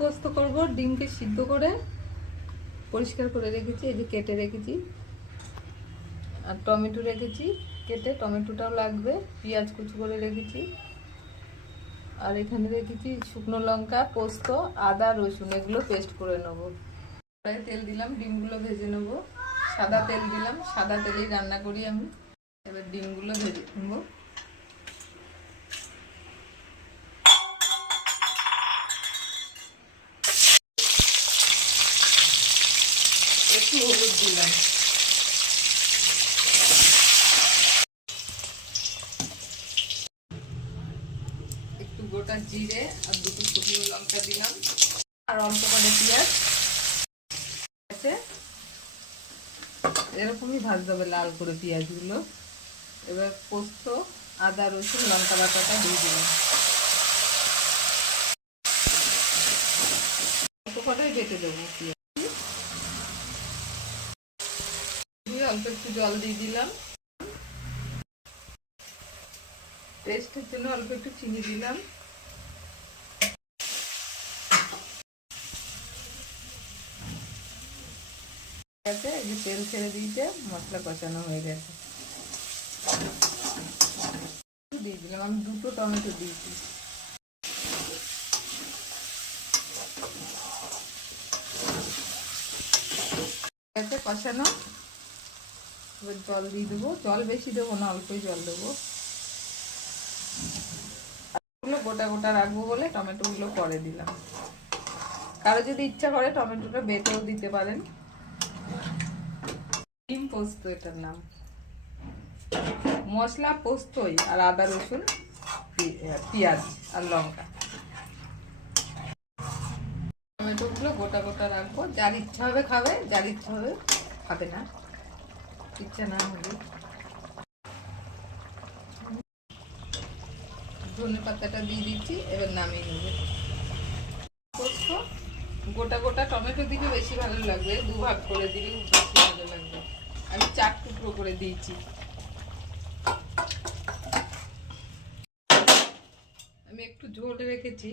পোস্ত করব। ডিমকে সিদ্ধ করে পরিষ্কার করে রেখেছি, এই যে কেটে রেখেছি, আর টমেটো রেখেছি কেটে, টমেটোটাও লাগবে, পেঁয়াজ কুচি করে রেখেছি, আর এখানে রেখেছি শুকনো লঙ্কা, পোস্ত, আদা, রসুন, এগুলো পেস্ট করে নেবো। কড়াইয়ে তেল দিলাম, ডিমগুলো ভেজে নেবো। সাদা তেল দিলাম, সাদা তেলেই রান্না করি আমি। এবার ডিমগুলো ভেজে নেবো। একটু হলুদ দিলাম, একটু গোটা জিরে আর দুটো শুকনো লঙ্কা দিলাম, আর অল্প করে পেঁয়াজ। এরকমই ভাজতে হবে লাল করে পেঁয়াজগুলো। এবার পোস্ত, আদা, রসুন, লঙ্কা বাটাটা দিয়ে দিলাম। অল্প কটাই বেটে দেবো পেঁয়াজ দিয়ে, অল্প একটু জল দিয়ে দিলাম। টেস্টের জন্য অল্প একটু চিনি দিলাম। এই যে তেল ছেড়ে দিয়েছে, মশলা কষানো হয়ে গেছে। দিয়ে দিলাম, আমি দুটো টমেটো দিয়েছি। কষানো, এবার জল দিয়ে দেবো। জল বেশি দেবো না, অল্পই জল দেবো। গোটা গোটা রাখবো বলে টমেটোগুলো পরে দিলাম। কারো যদি ইচ্ছা করে টমেটোটা বেটেও দিতে পারেন। ডিম পোস্ত এটার নাম। মশলা পোস্তই, আর আদা, রসুন, পেঁয়াজ আর লঙ্কা। টমেটোগুলো গোটা গোটা রাখবো। যার ইচ্ছা হবে খাবে, যার ইচ্ছা হবে খাবে না, ইচ্ছা না হলে। ধনে পাতাটা দিয়ে দিচ্ছি, এবার নামিয়ে নেব। পোস্ত গোটা গোটা টমেটো দিলে বেশি ভালো লাগবে, দুভাগ করে দিলে বেশি ভালো লাগবে। আমি 4 টুকরো করে দিয়েছি। আমি একটু ঝোল রেখেছি,